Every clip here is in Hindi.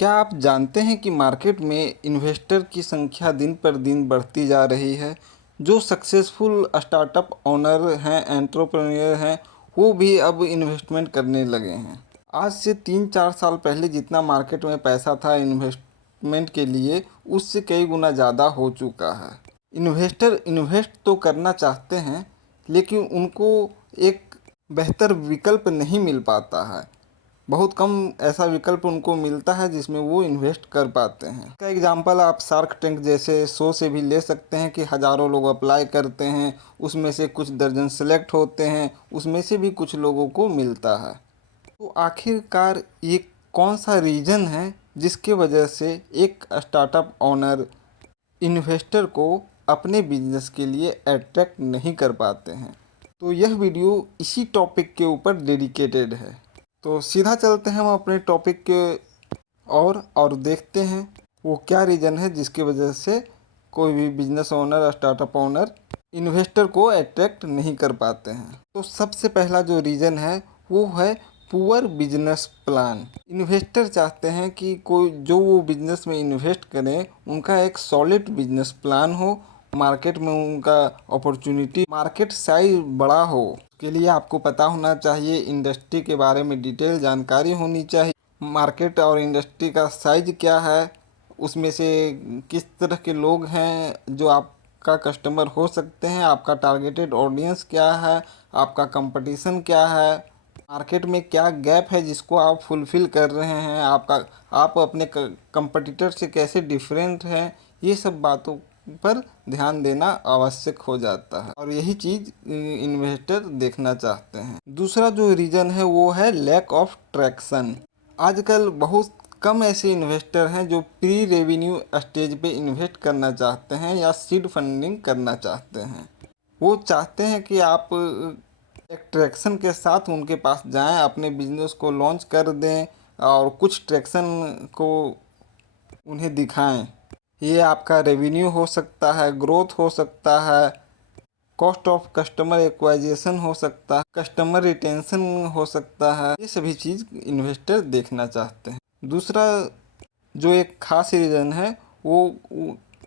क्या आप जानते हैं कि मार्केट में इन्वेस्टर की संख्या दिन पर दिन बढ़ती जा रही है। जो सक्सेसफुल स्टार्टअप ओनर हैं, एंटरप्रेन्योर हैं, वो भी अब इन्वेस्टमेंट करने लगे हैं। आज से 3-4 साल पहले जितना मार्केट में पैसा था इन्वेस्टमेंट के लिए, उससे कई गुना ज़्यादा हो चुका है। इन्वेस्टर इन्वेस्ट तो करना चाहते हैं, लेकिन उनको एक बेहतर विकल्प नहीं मिल पाता है। बहुत कम ऐसा विकल्प उनको मिलता है जिसमें वो इन्वेस्ट कर पाते हैं। इसका एग्जांपल आप शार्क टैंक जैसे शो से भी ले सकते हैं कि हज़ारों लोग अप्लाई करते हैं, उसमें से कुछ दर्जन सेलेक्ट होते हैं, उसमें से भी कुछ लोगों को मिलता है। तो आखिरकार ये कौन सा रीज़न है जिसके वजह से एक स्टार्टअप ओनर इन्वेस्टर को अपने बिजनेस के लिए अट्रैक्ट नहीं कर पाते हैं? तो यह वीडियो इसी टॉपिक के ऊपर डेडिकेटेड है। तो सीधा चलते हैं हम अपने टॉपिक के और देखते हैं वो क्या रीज़न है जिसकी वजह से कोई भी business owner, startup owner investor को अट्रैक्ट नहीं कर पाते हैं। तो सबसे पहला जो रीज़न है वो है पुअर बिजनेस प्लान। इन्वेस्टर चाहते हैं कि कोई जो वो बिजनेस में इन्वेस्ट करें उनका एक सॉलिड बिजनेस प्लान हो, मार्केट में उनका अपॉर्चुनिटी, मार्केट साइज बड़ा हो। उसके लिए आपको पता होना चाहिए, इंडस्ट्री के बारे में डिटेल जानकारी होनी चाहिए। मार्केट और इंडस्ट्री का साइज क्या है, उसमें से किस तरह के लोग हैं जो आपका कस्टमर हो सकते हैं, आपका टारगेटेड ऑडियंस क्या है, आपका कंपटीशन क्या है, मार्केट में क्या गैप है जिसको आप फुलफ़िल कर रहे हैं, आप अपने कंपटीटर से कैसे डिफरेंट हैं। ये सब बातों पर ध्यान देना आवश्यक हो जाता है और यही चीज़ इन्वेस्टर देखना चाहते हैं। दूसरा जो रीज़न है वो है लैक ऑफ ट्रैक्शन। आजकल बहुत कम ऐसे इन्वेस्टर हैं जो प्री रेवेन्यू स्टेज पे इन्वेस्ट करना चाहते हैं या सीड फंडिंग करना चाहते हैं। वो चाहते हैं कि आप एक ट्रैक्शन के साथ उनके पास जाएं, अपने बिजनेस को लॉन्च कर दें और कुछ ट्रैक्शन को उन्हें दिखाएं। ये आपका रेवेन्यू हो सकता है, ग्रोथ हो सकता है, कॉस्ट ऑफ कस्टमर एक्वाइजेशन हो सकता है, कस्टमर रिटेंशन हो सकता है। ये सभी चीज़ इन्वेस्टर देखना चाहते हैं। दूसरा जो एक खास रीज़न है वो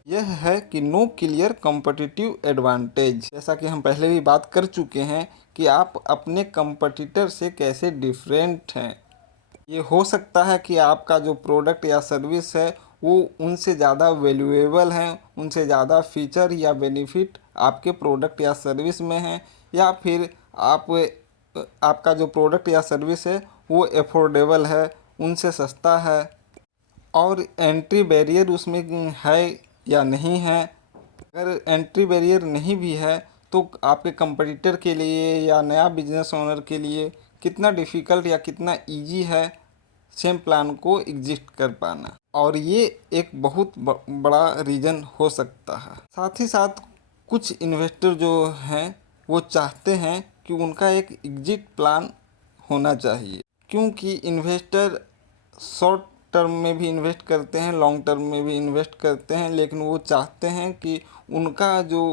यह है कि नो क्लियर कॉम्पिटिटिव एडवांटेज। जैसा कि हम पहले भी बात कर चुके हैं कि आप अपने कंपटीटर से कैसे डिफरेंट हैं। ये हो सकता है कि आपका जो प्रोडक्ट या सर्विस है वो उनसे ज़्यादा वैल्यूएबल है, उनसे ज़्यादा फीचर या बेनिफिट आपके प्रोडक्ट या सर्विस में है, या फिर आपका जो प्रोडक्ट या सर्विस है वो अफोर्डेबल है, उनसे सस्ता है, और एंट्री बैरियर उसमें है या नहीं है। अगर एंट्री बैरियर नहीं भी है तो आपके कंपटीटर के लिए या नया बिजनेस ओनर के लिए कितना डिफ़िकल्ट या कितना इजी है सेम प्लान को एग्जिस्ट कर पाना, और ये एक बहुत बड़ा रीज़न हो सकता है। साथ ही साथ कुछ इन्वेस्टर जो हैं वो चाहते हैं कि उनका एक एग्जिट प्लान होना चाहिए, क्योंकि इन्वेस्टर शॉर्ट टर्म में भी इन्वेस्ट करते हैं, लॉन्ग टर्म में भी इन्वेस्ट करते हैं, लेकिन वो चाहते हैं कि उनका जो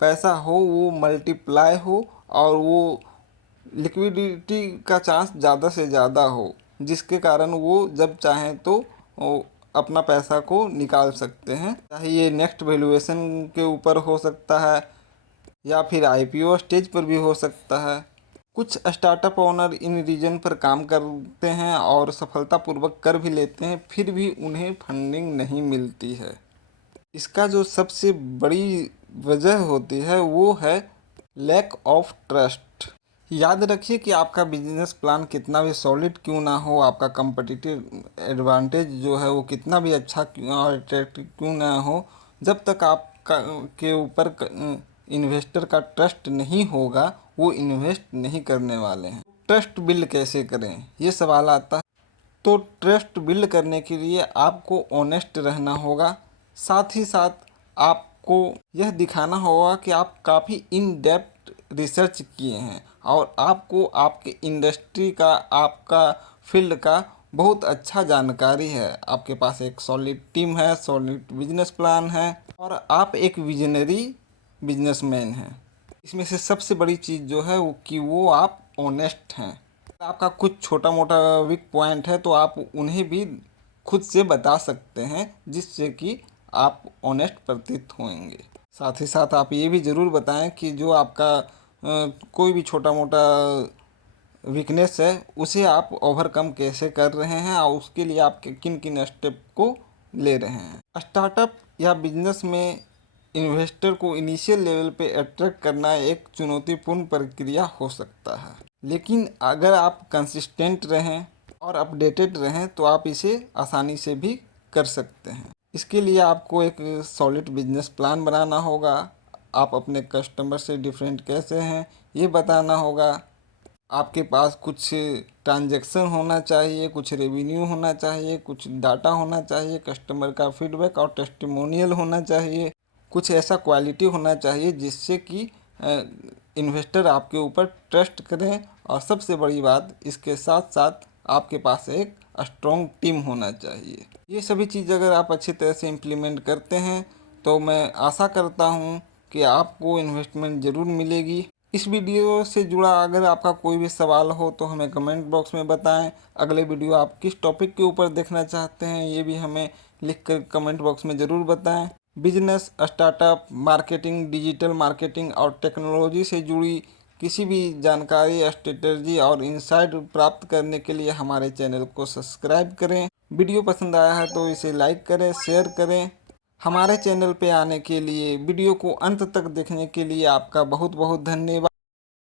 पैसा हो वो मल्टीप्लाई हो और वो लिक्विडिटी का चांस ज़्यादा से ज़्यादा हो, जिसके कारण वो जब चाहें तो वो अपना पैसा को निकाल सकते हैं। चाहे ये नेक्स्ट वैल्यूएशन के ऊपर हो सकता है या फिर आईपीओ स्टेज पर भी हो सकता है। कुछ स्टार्टअप ओनर इन रीजन पर काम करते हैं और सफलतापूर्वक कर भी लेते हैं, फिर भी उन्हें फंडिंग नहीं मिलती है। इसका जो सबसे बड़ी वजह होती है वो है लैक ऑफ ट्रस्ट। याद रखिए कि आपका बिजनेस प्लान कितना भी सॉलिड क्यों ना हो, आपका कंपटीटिव एडवांटेज जो है वो कितना भी अच्छा और अट्रैक्टिव क्यों ना हो, जब तक आपका के ऊपर इन्वेस्टर का ट्रस्ट नहीं होगा वो इन्वेस्ट नहीं करने वाले हैं। ट्रस्ट बिल्ड कैसे करें, ये सवाल आता है। तो ट्रस्ट बिल्ड करने के लिए आपको ऑनेस्ट रहना होगा। साथ ही साथ आपको यह दिखाना होगा कि आप काफ़ी इन डेप्थ रिसर्च किए हैं और आपको आपके इंडस्ट्री का, आपका फील्ड का बहुत अच्छा जानकारी है। आपके पास एक सॉलिड टीम है, सॉलिड बिजनेस प्लान है और आप एक विजनरी बिजनेसमैन हैं। इसमें से सबसे बड़ी चीज़ जो है वो कि वो आप ऑनेस्ट हैं। आपका कुछ छोटा मोटा वीक पॉइंट है तो आप उन्हें भी खुद से बता सकते हैं, जिससे कि आप ऑनेस्ट प्रतीत होंगे। साथ ही साथ आप ये भी ज़रूर बताएं कि जो आपका कोई भी छोटा मोटा वीकनेस है उसे आप ओवरकम कैसे कर रहे हैं और उसके लिए आप किन किन स्टेप को ले रहे हैं। स्टार्टअप या बिजनेस में इन्वेस्टर को इनिशियल लेवल पे अट्रैक्ट करना एक चुनौतीपूर्ण प्रक्रिया हो सकता है, लेकिन अगर आप कंसिस्टेंट रहें और अपडेटेड रहें तो आप इसे आसानी से भी कर सकते हैं। इसके लिए आपको एक सॉलिड बिजनेस प्लान बनाना होगा। आप अपने कस्टमर से डिफरेंट कैसे हैं ये बताना होगा। आपके पास कुछ ट्रांजैक्शन होना चाहिए, कुछ रेवेन्यू होना चाहिए, कुछ डाटा होना चाहिए, कस्टमर का फीडबैक और टेस्टिमोनियल होना चाहिए, कुछ ऐसा क्वालिटी होना चाहिए जिससे कि इन्वेस्टर आपके ऊपर ट्रस्ट करें। और सबसे बड़ी बात, इसके साथ साथ आपके पास एक स्ट्रॉन्ग टीम होना चाहिए। ये सभी चीज़ अगर आप अच्छी तरह से इम्प्लीमेंट करते हैं तो मैं आशा करता हूँ कि आपको इन्वेस्टमेंट ज़रूर मिलेगी। इस वीडियो से जुड़ा अगर आपका कोई भी सवाल हो तो हमें कमेंट बॉक्स में बताएं। अगले वीडियो आप किस टॉपिक के ऊपर देखना चाहते हैं ये भी हमें लिखकर कमेंट बॉक्स में ज़रूर बताएं। Business, startup, marketing, digital marketing और टेक्नोलॉजी से जुड़ी किसी भी जानकारी, स्ट्रेटजी और इंसाइट प्राप्त करने के लिए हमारे चैनल को सब्सक्राइब करें। वीडियो पसंद आया है तो इसे लाइक करें, शेयर करें। हमारे चैनल पे आने के लिए, वीडियो को अंत तक देखने के लिए आपका बहुत बहुत धन्यवाद।